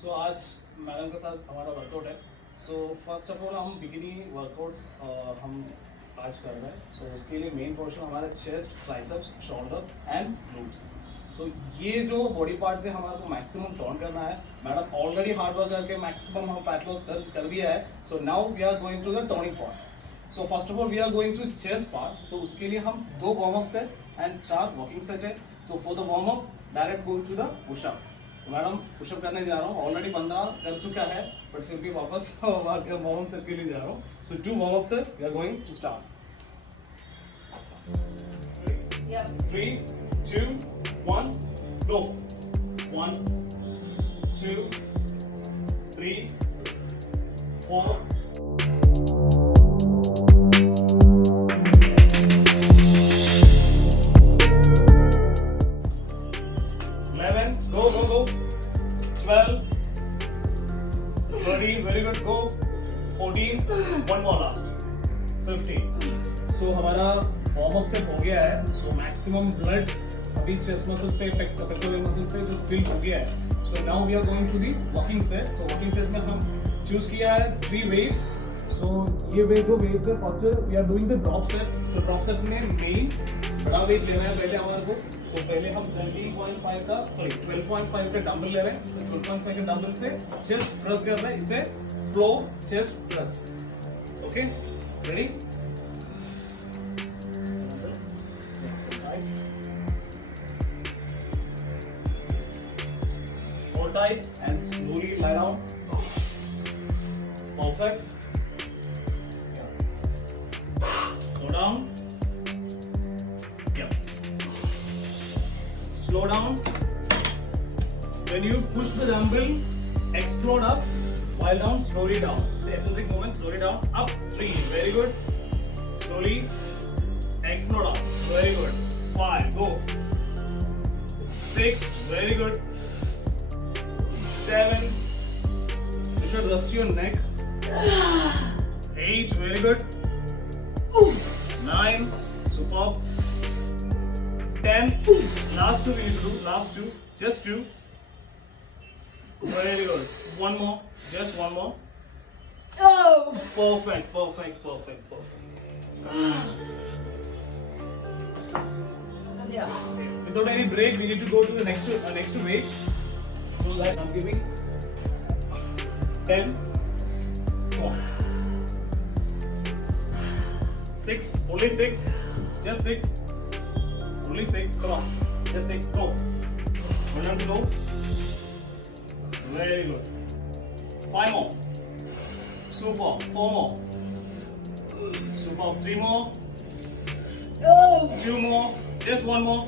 सो आज मैडम के साथ हमारा वर्कआउट है. सो फर्स्ट ऑफ ऑल हम बिगिनिंग वर्कआउट हम आज कर रहे हैं. सो उसके लिए मेन पोर्शन हमारा chest, triceps, shoulder and glutes. So ये जो बॉडी पार्ट से हमारे को मैक्सिमम टर्न करना है. मैडम ऑलरेडी हार्ड वर्क करके मैक्सिमम हम फैट लॉस कर दिया है. So now we are going to the turning part. So first of all we are going to chest part. तो उसके लिए हम 2 warm up set and 4 working set है. तो for the warm up direct go to the pushup. तो madam pushup करने जा रहा हूँ. ऑलरेडी 15 कर चुका है बट फिर भी वापस वार्म अप सेट के लिए जा रहा हूँ. So 2 warm up set we are going to start. 3, 2, 1, go. 1, 2, 3, 4. 11, go. 12, 13, very good, go. 14, one more last. 15. So हमारा वार्म अप सेट हो गया है. सो मैक्सिमम ब्लड अभी चेस्ट मसल पे, पेक्टोरल मसल पे जो फिल हो गया है. So now we are going to the working set. तो वॉकिंग सेट में हम चूज किया है 3 वेट्स. सो ये वेट जो वेट्स है, first we are doing the drop set. So drop set में मेन बड़ा वेट लेना है पहले हमारे को. तो पहले हम 12.5 का डंबल ले रहे हैं. तो 12.5 के डंबल से चेस्ट प्रेस कर रहे हैं. इसे flow chest press. Okay, ready? Hold tight and slowly lie down. Perfect. Slow down. Yeah. Slow down. When you push the dumbbell, explode up. While down, slowly down. The eccentric movement, slowly down. Up, 3. Very good. Slowly explode up. Very good. 5. Go. 6. Very good. 7. You should rest your neck. 8. Very good. 9. Superb. 10. Last 2 we need to do. Last 2. Just 2. Very good. One more. Just one more. Oh! Perfect. Yeah. Without any break, we need to go to the next weight. So that I'm giving 10. Come on. 6. Only 6. Just 6. Only 6. Come on. Just 6. Go. Hold on to go. Very good. 5 more. Super. 4 more. Super. 3 more. Oh! 2 more. Just 1 more.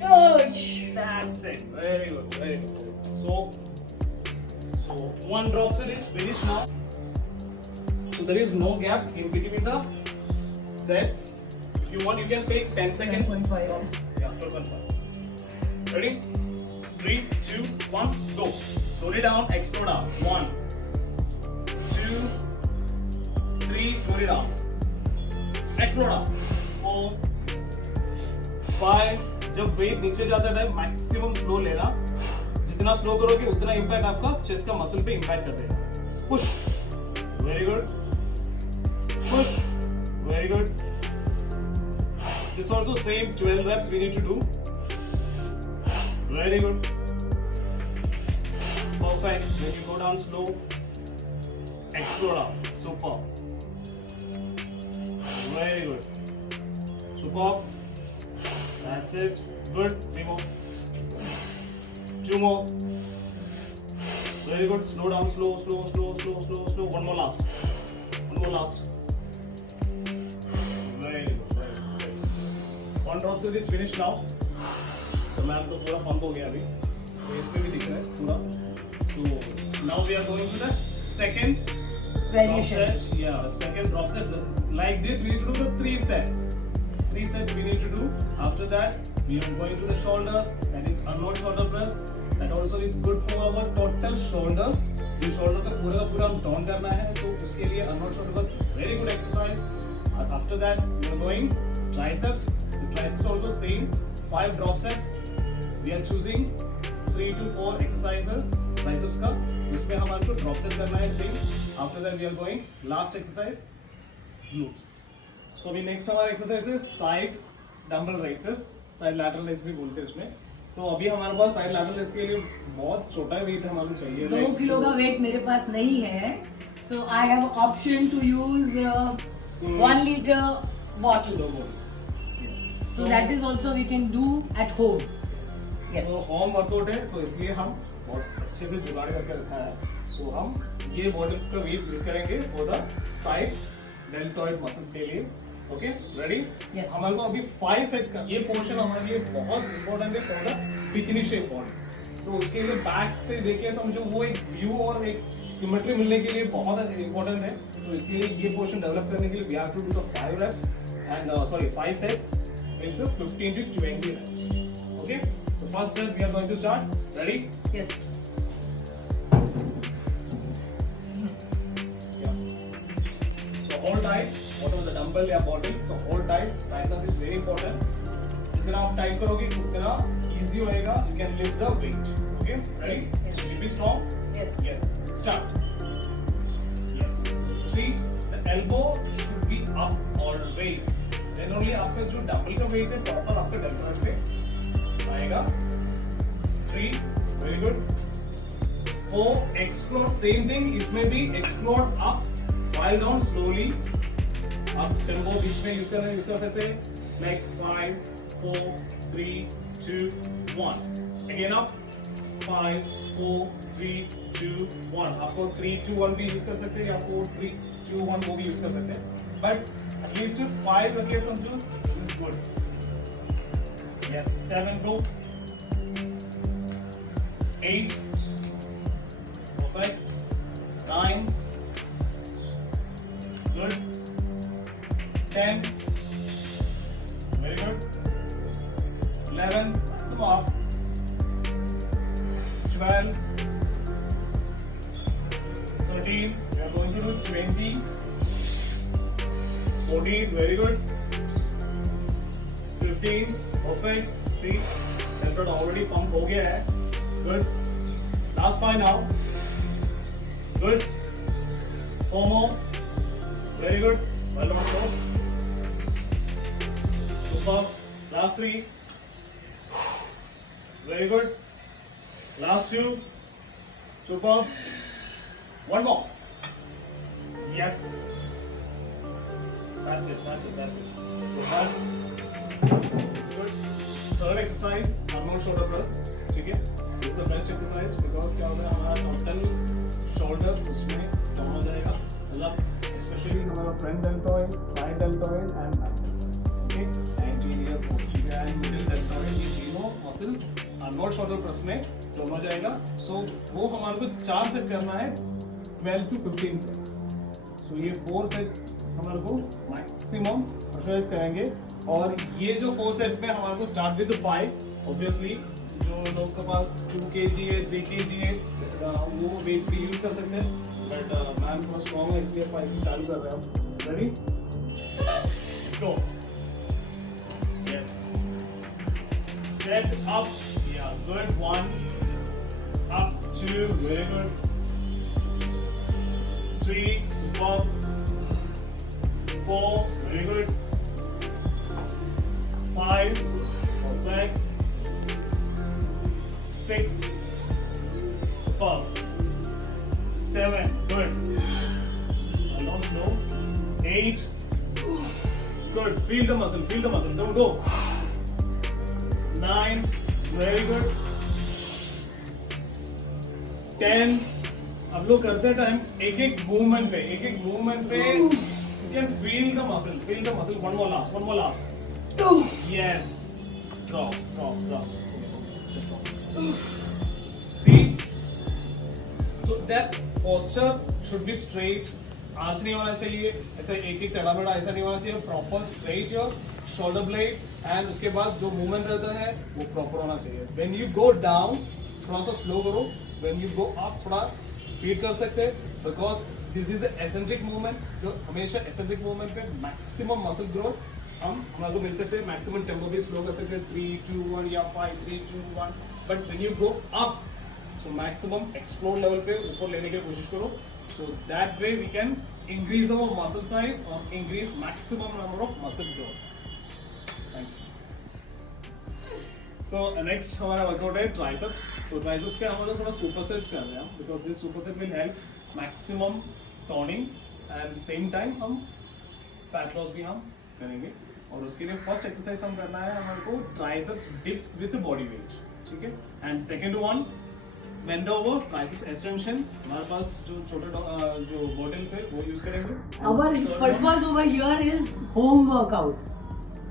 Gosh! That's it. Very good. So one drop set is finished now. So there is no gap in between the sets. If you want, you can take 10 seconds. 12.5. Yeah, 12.5. Ready? 3, 2, 1, go. Slow it down, explode out. 1, 2, 3, slow it down. Explode out. 4, 5. जब wait नीचे जाता है maximum slow लेना. जितना slow करोगे उतना impact आपका chest का मसल पे इंपैक्ट कर देगा. Push. Very good. Push. Very good. This also same 12 reps we need to do. Very good. Perfect. When you go down slow, explode out. Super. Very good. Super. That's it. Good. 3 more. 2 more. Very good. Slow down. Slow. One more last. Very good. One drop set is finished now. तो ma'am तो पूरा pump हो गया अभी. Face पे भी दिख रहा है पूरा. So now we are going to the second Variation. drop set. Yeah, second drop set. Like this, we need to do the 3 sets. 3 sets we need to do. After that, we are going to the shoulder. That is unload shoulder press. That also is good for our total shoulder. जो shoulder का पूरा हम down करना है, तो उसके लिए unload shoulder press very good exercise. After that, we are going triceps. So triceps also same 5 drop sets. We are choosing 3 to 4 exercises triceps का. good. Drop set करना है same. After that we are going last exercise, glutes. So अभी next हमारा exercise है side dumbbell raises, side lateral raise भी बोलते हैं इसमें. तो अभी हमारे पास side lateral raise के लिए बहुत छोटा weight हमारे को चाहिए. 2 किलो का वेट मेरे पास नहीं है, so I have option to use 1 liter bottle. Yes. So that is also we can do at home. Yes. तो होम वर्कआउट है तो इसलिए हम बहुत अच्छे से जुगाड़ करके रखा है. सो हम ये बॉडी का वेट यूज करेंगे for the side deltoid muscles के लिए. Okay ready. Yes. हमारे को अभी 5 सेट का ये पोर्शन हमारे लिए बहुत इंपॉर्टेंट है for the bikini shape body. तो उसके लिए बैक से देखिए समझो वो एक व्यू और एक सिमेट्री मिलने के लिए बहुत इंपॉर्टेंट है. तो इसके लिए ये पोर्शन डेवलप करने के लिए we have to do the 5 reps and 5 sets into 15 to 20 reps. Okay. So first set we are going to start. Ready? Yes. Yeah. So hold tight. Whatever the dumbbell या bottle. So hold tight. Tightness is very important. जितना आप tight करोगे उतना easy होएगा. You can lift the weight. Okay? Ready? Yes. Will be strong. Yes. Yes. Start. Yes. See, the elbow should be up always. Then only आपका जो dumbbell का weight है proper आपका deltoid पे आएगा. 3, very good. 4, explode, same thing. इसमें भी explode up, while down slowly. आप tempo बीच में यूज कर सकते हैं. Like 5, 4, 3, 2, 1. Again up. 5, 4, 3, 2, 1. आपको 3, 2, 1 भी यूज कर सकते हैं या 4, 3, 2, 1 वो भी यूज कर सकते हैं. But at least 5 रखे समझो is good. Yes, 7 bro. 8. Perfect. 9. Good. 10. Very good. 11. Some up. 12. 13. We are going to do 20. 14. Very good. 15. Perfect. See, deltoid already pump हो गया है. Good. Last 5 now. Good. 4 more. Very good. Well done, bro. Super. Last 3. Very good. Last 2. Super. 1 more. Yes. That's it. Done. Good. Third exercise, Arnold shoulder press. ठीक है? This is the best exercise because क्या होगा हमारा total shoulder उसमें down हो जाएगा. मतलब especially हमारा front deltoid, side deltoid and back. Okay? Anterior, posterior and middle deltoid ये तीनों muscles Arnold shoulder press में down हो जाएगा. So वो हमारे को 4 सेट करना है 12 to 15 सेट्स. So ये 4 सेट हमारे को मैक्सिमम एक्सरसाइज करेंगे. और ये जो 4 सेट में हमारे को स्टार्ट विद 5. ऑब्वियसली जो लोग के पास 2 kg है 3 kg है वो वेट भी यूज कर सकते हैं. बट मैं थोड़ा स्ट्रॉन्ग है इसलिए 5 से चालू कर रहा हूँ. Ready go. Yes. Set up. Yeah good. 1 up. 2 very good. 3 above. 4 very good. 5 perfect. 6 above. 7 good. Almost slow. 8 good. Feel the muscle. Don't go. 9 very good. 10. अब लोग करते टाइम एक मूवमेंट पे you can feel the muscle. One more last. Yes. Drop. Just drop. See, so that posture should be straight. आंच नहीं होना चाहिए ऐसे एक टेढ़ा मेढ़ा ऐसा नहीं होना चाहिए. Proper straight your shoulder blade and उसके बाद जो मूवमेंट रहता है वो प्रॉपर होना चाहिए. व्हेन यू गो डाउन थोड़ा सा स्लो करो. व्हेन यू गो अप थोड़ा स्पीड कर सकते हैं because this is the eccentric movement. जो हमेशा एसेंट्रिक मूवमेंट पे मैक्सिमम मसल ग्रोथ हमारे को मिल सकते हैं. मैक्सिमम टेम्पो भी स्लो कर सकते हैं 3, 2, 1 या 5, 3, 2, 1. But when you go up So maximum explode level पे ऊपर लेने की कोशिश करो. So that way we can increase our muscle size or increase maximum number of muscle growth. Thank you. So next हमारा वर्कआउट है ट्राइसेप्स. So ट्राइसेप्स के हम लोग थोड़ा सुपरसेट कर रहे हैं because this superset will help maximum toning and same time हम fat loss भी हम करेंगे. और उसके लिए फर्स्ट एक्सरसाइज हम करना है हमारे को triceps dips with body weight. ठीक है. And second one bend over triceps extension. हमारे पास जो छोटे जो बॉटल्स है वो यूज करेंगे. Our purpose over here is home workout.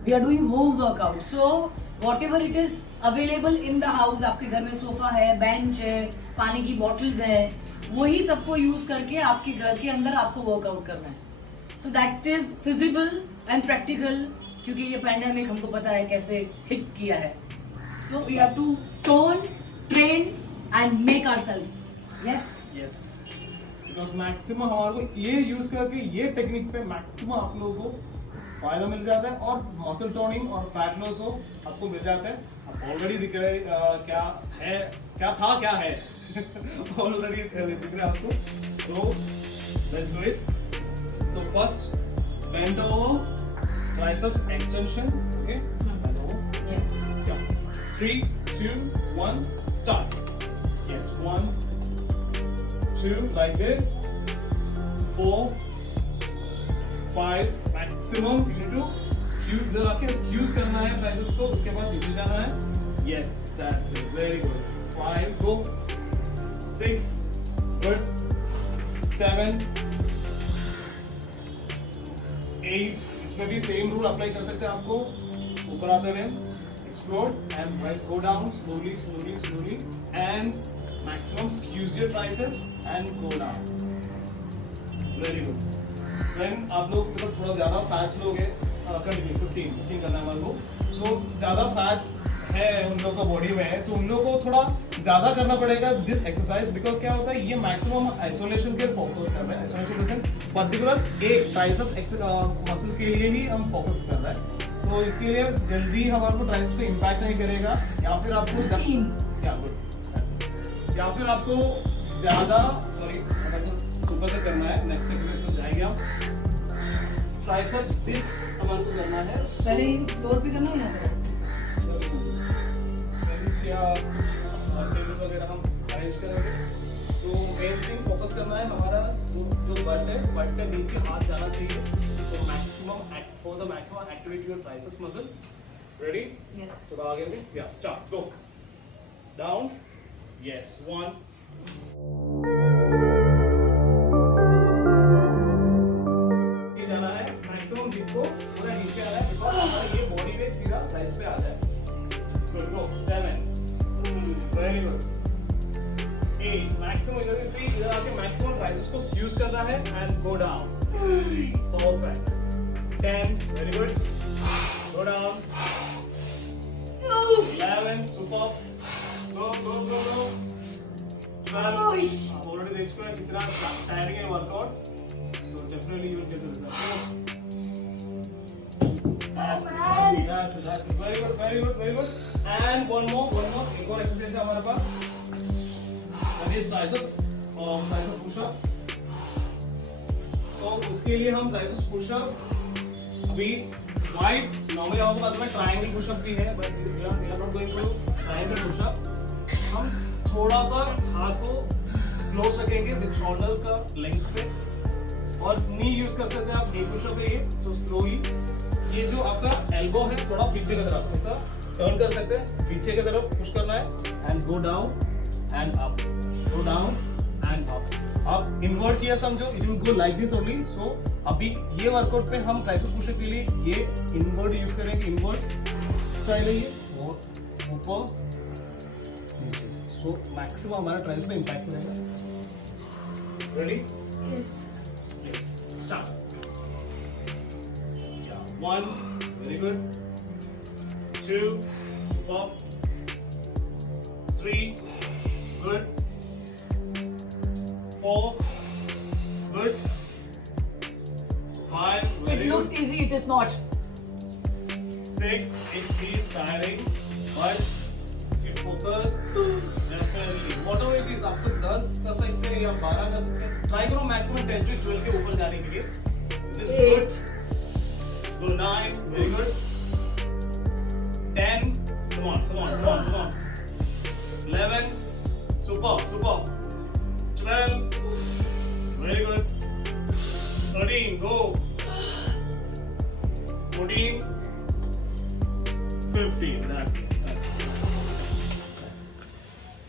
We are doing home workout. So whatever it is available in the house, आपके घर में सोफा है, बेंच है, पानी की बॉटल्स है, वही सबको यूज करके आपके घर के अंदर आपको वर्कआउट करना है. So that is feasible and practical, क्योंकि ये पैंडेमिक हमको पता है कैसे हिट किया है. So we have to tone, train and make ourselves. Yes. Yes. Because maximum हमारे को ये यूज करके ये टेक्निक पे मैक्सिमम आप लोगों को फायदा मिल जाता है और मसल टोनिंग और फैट लॉस हो आपको मिल जाता है. आप ऑलरेडी दिख रहे क्या है क्या था क्या है ऑलरेडी दिख रहे आपको. So let's do it. तो first bend over triceps extension. Okay. Bend over. Yes. Yeah. 3, 2, 1, start. Yes. 1, 2, like this. 4, 5. Maximum. You need to squeeze करना है triceps को. उसके बाद नीचे जाना है. Yes, that's it. Very good. 5, go. 6, good. 7, 8. इसमें भी सेम रूल अप्लाई कर सकते हैं आपको. ऊपर आते हुए explode and right go down slowly slowly slowly and maximum squeeze your triceps and go down. Very good. Then आप लोग मतलब थोड़ा ज़्यादा फैट्स लोगे कंटिन्यू 15 करना है हमारे को. सो ज़्यादा फैट्स है उन लोगों का बॉडी में है तो उन लोगों को थोड़ा ज़्यादा करना पड़ेगा दिस एक्सरसाइज. बिकॉज क्या होता है ये मैक्सिमम आइसोलेशन के फोकस कर रहे हैं. Isolation in the sense particular एक ट्राइसेप्स मसल के लिए ही हम फोकस कर रहे हैं. तो इसके लिए जल्दी हमारे को ट्राइसेप्स पे इम्पैक्ट नहीं करेगा या फिर आपको या फिर आपको ज़्यादा सुपर से करना है. नेक्स्ट एक्सरसाइज में जाएंगे हम. ट्राइसेप्स डिप्स हमारे को करना है. पहले फ्लोर पे करना है यहाँ या टेबल वगैरह हम अरेंज करेंगे. सो मेन थिंग फोकस करना है हमारा जो बट के नीचे हाथ जाना चाहिए. तो maximum for the maximum activate your triceps muscle. Ready? Yes. तो आगे भी या स्टार्ट गो डाउन. यस. 1. ये जाना है मैक्सिमम हिप को पूरा नीचे आ रहा है बिकॉज़ हमारा ये बॉडी वेट सीधा ट्राइसेप्स पे आ जाए. गुड. गो. 7. Very good. 8. Maximum इधर से इधर आके maximum triceps को squeeze करना है and go down. Perfect. 10. Very good. Go down. 11. Super. Go. 12. आप already देख चुके हैं कितना tiring है workout. So definitely you will get the result. That's very good. And one more. एक और एक्सरसाइज है हमारे पास. That is tricep push-up. तो उसके लिए हम tricep push-up अभी वाइड नॉर्मली हमारे पास में ट्रायंगल पुशअप भी है but we are not going to triangle pushup. हम थोड़ा सा हाथ को क्लोज रखेंगे विद शोल्डर का लेंथ पे और नी यूज कर सकते हैं आप. नी पुशअप है ये. सो स्लोली ये जो आपका एल्बो है थोड़ा पीछे की तरफ ऐसा टर्न कर सकते हैं. पीछे की तरफ पुश करना है and go down and up. Go down and up. आप इन्वर्ट किया समझो. It will go like this only. So अभी ये वर्कआउट पे हम ट्राइसेप पुशअप के लिए ये इन्वर्ट यूज करेंगे. इन्वर्ट स्टाइल है ये और ऊपर नीचे. सो मैक्सिमम हमारा ट्राइसेप पे इंपैक्ट रहेगा. Ready? Yes. Start. Yeah. 1. Very good. 2. Pop. 3. Good. 4. Good. 5. It Very looks good. easy, it is not. 6. It is tiring, but keep focus. Definitely definitely whatever it is, आप तो 10 कर सकते हैं या 12 कर सकते हैं, ट्राई करो मैक्सिमम 10 to 12 के ऊपर जाने के लिए। Just 8 go 9, very good, 10, come on, 11, super, 12, very good, 13, go, 14, 15, that's it.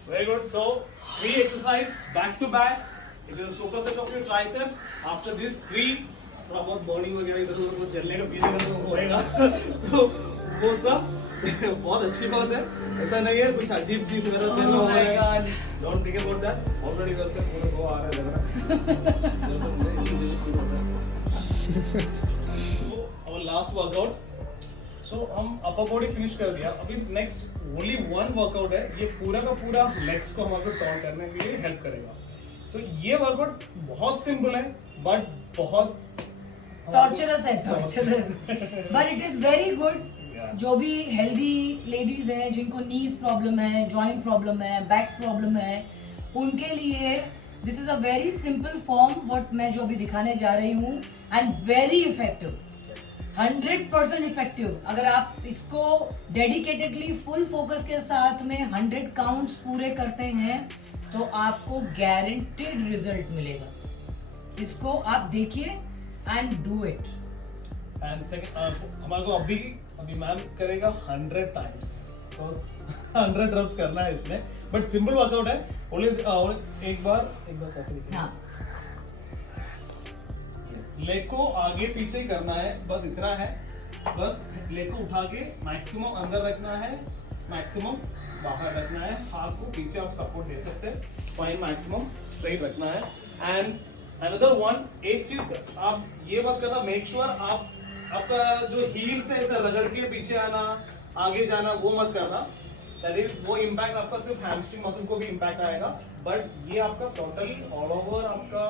Very good. So 3 exercise back to back. It is a superset of your triceps. After this 3, थोड़ा बहुत body वगैरह इधर उधर कुछ चलने का पीछे का तो होएगा। तो वो सब बहुत अच्छी बात है। ऐसा नहीं है कुछ अजीब चीज मेरा दिल में हो रहा है। Don't think about that. Already वैसे पूरा वो आ रहा है लग रहा है। Our last workout. So हम अपर बॉडी फिनिश कर दिया। अभी नेक्स्ट ओनली वन वर्कआउट है, ये पूरा का पूरा लेग्स को हमारे टॉर्न करने के लिए हेल्प करेगा। तो ये वर्कआउट बहुत सिंपल है बट बहुत टॉर्चरस है, but it is very good. जो भी हेल्दी लेडीज हैं जिनको नीज प्रॉब्लम है, जॉइंट प्रॉब्लम है, बैक प्रॉब्लम है, उनके लिए this is a very simple form what मैं जो अभी दिखाने जा रही हूँ, एंड वेरी इफेक्टिव, 100% इफेक्टिव। अगर आप इसको डेडिकेटेडली फुल फोकस के साथ में 100 काउंट्स पूरे करते हैं तो आपको गारंटेड रिजल्ट मिलेगा। इसको आप देखिए and do it. And second हमारे को अभी मैम करेगा 100 टाइम्स, तो 100 reps करना है इसमें, बट सिंपल वर्कआउट है। ओनली एक बार कॉपी देखिए। हाँ, लेग को आगे पीछे करना है, बस इतना है। बस लेग को उठा के मैक्सिमम अंदर रखना है, मैक्सिमम बाहर रखना है। हाथ को पीछे आप सपोर्ट दे सकते हैं, स्पाइन मैक्सिमम स्ट्रेट रखना है। एंड अनदर वन, एक चीज आप ये मत करना, मेक श्योर आपका जो हील से ऐसे रगड़ के पीछे आना, आगे जाना, वो मत करना। दैट इज वो इम्पैक्ट आपका सिर्फ हैमस्ट्रिंग मसल को भी इम्पैक्ट आएगा, बट ये आपका टोटली ऑल ओवर आपका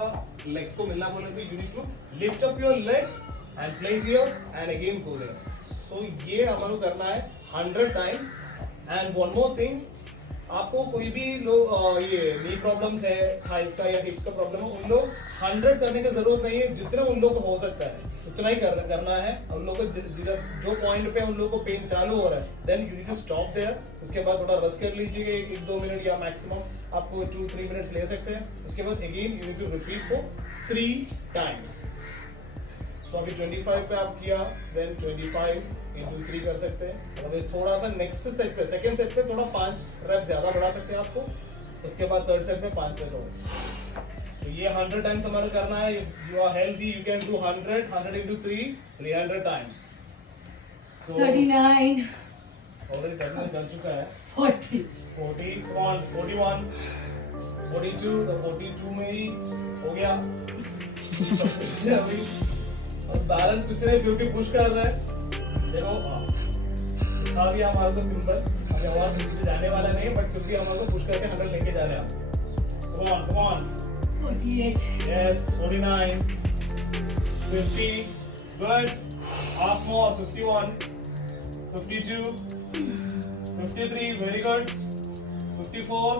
लेग्स को मिलना बोले तो you need to lift up your leg and place here and again go there. So ये हमारे करना है 100 times. And one more thing, आपको कोई भी लोग ये नी प्रॉब्लम्स है, थाइस का या हिप्स का प्रॉब्लम है, उन लोग 100 करने की जरूरत नहीं है, जितना उन लोग को हो सकता है उतना ही करना है। उन लोग को जो पॉइंट पे उन लोग को पेन चालू हो रहा है, then you need to stop there. उसके बाद थोड़ा रेस्ट कर लीजिए 1-2 मिनट या मैक्सिमम आपको 2-3 मिनट्स ले सकते हैं। उसके बाद again you need to repeat for 3 times. तो अभी 25 पे आप किया, देन 25 into 3 कर सकते हैं। अभी थोड़ा सा नेक्स्ट सेट पे, सेकंड सेट पे थोड़ा 5 रेप्स ज्यादा बढ़ा सकते हैं आपको। उसके बाद थर्ड सेट पे 5 सेट और। तो ये 100 टाइम्स हमारे करना है। You are healthy, you can do 100 into 3, 300 times. 39 already 10 में चल चुका है। 40 41 42, तो 42 में ही हो गया। और बैलेंस कुछ नहीं, 50 पुश कर रहे हैं। देखो दिखा दिया हमारे को सिंपल, अभी हमारे नीचे जाने वाला नहीं है, बट क्योंकि हमारे को पुश करके 100 लेके जा रहे हैं। come on 48 yes 49 50 good, half more, 51 52 53 very good, 54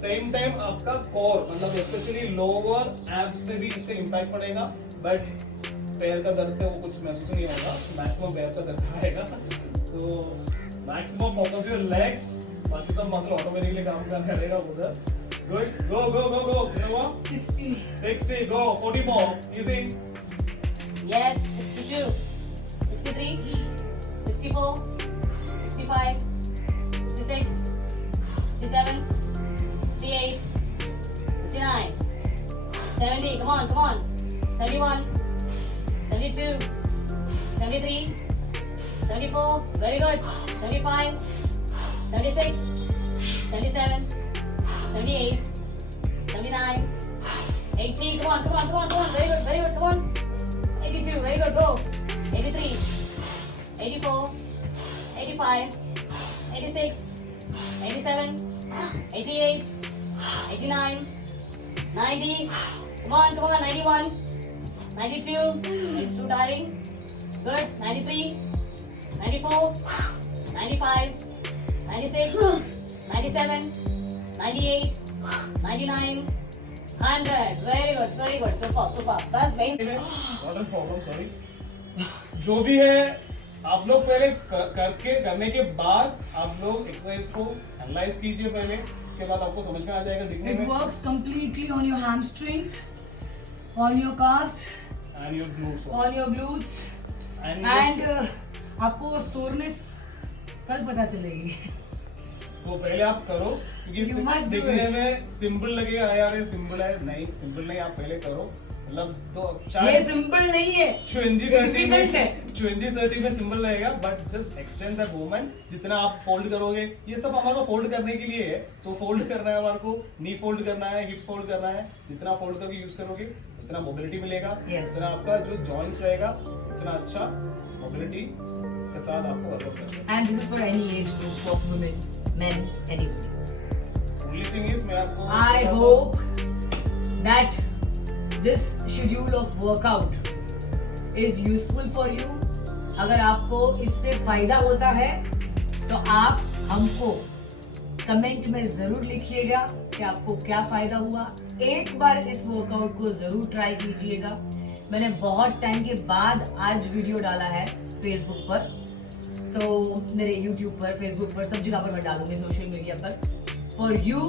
same time आपका कोर मतलब स्पेशली लोअर एब्स में भी इसका इम्पैक्ट पड़ेगा, बट पैर का दर्द से वो कुछ महसूस नहीं होगा, मैक्सिमम पैर का दर्द आएगा। तो मैक्सिमम फोकस योर लेग्स, बाकी सब मसल ऑटोमेटिकली काम करने लगेगा उधर। गुड, गो गो गो गो, कितना हुआ? 60 गो, 40 more, easy. Yes, 62, 63, 64, 65, 66, 67, 68, 69, 70, come on, 71, 72, 73, 74, very good, 75, 76, 77, 78, 79, 80, come on, very good, come on, 82, very good, go, 83, 84, 85, 86, 87, 88, 89, 90, come on, 91, 92, it's too tiring, good, 93, 94, 95, 96, 97, 98, 99, 100. Very good, very good. Super, super. बस main. Not a problem, sorry. जो भी है आप लोग पहले करने के बाद आप लोग एक्सरसाइज को एनालाइज कीजिए पहले, उसके बाद आपको समझ में आ जाएगा दिखने It में. works completely on your hamstrings, on your calves, And your glutes also. on your glutes, And आपको soreness कल पता चलेगी. तो पहले आप करो, क्योंकि You must do दिखने it. में सिंपल लगेगा यार, ये सिंपल है. नहीं, सिंपल नहीं, आप पहले करो. मतलब तो ये शायद सिंपल नहीं है. 20-30 difficult है. में 20-30 में सिंपल रहेगा, but just extend the movement. जितना आप फोल्ड करोगे, ये सब हमारे को फोल्ड करने के लिए है. तो फोल्ड करना है हमारे को, नी फोल्ड करना है, हिप्स फोल्ड करना है. जितना फोल्ड करके यूज करोगे उतना मोबिलिटी मिलेगा. Yes. उतना आपका जो जॉइंट्स रहेगा उतना अच्छा मोबिलिटी के साथ आपको वर्कआउट करना है. And this is for any age group of women, men, anyone. Only thing is मैं आपको I hope that this schedule of workout is useful for you. अगर आपको इससे फायदा होता है तो आप हमको कमेंट में जरूर लिखिएगा कि आपको क्या फायदा हुआ. एक बार इस वर्कआउट को जरूर ट्राई कीजिएगा. मैंने बहुत टाइम के बाद आज वीडियो डाला है फेसबुक पर, तो मेरे यूट्यूब पर, फेसबुक पर, सब जगह पर मैं डालूंगी, सोशल मीडिया पर. For you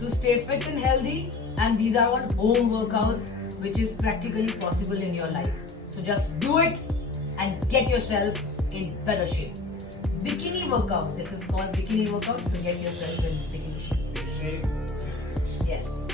to stay fit and healthy, and these are all home workouts which is practically possible in your life. So just do it and get yourself in better shape. Bikini workout. This is called bikini workout. So get yourself in bikini shape. Shape. Yes.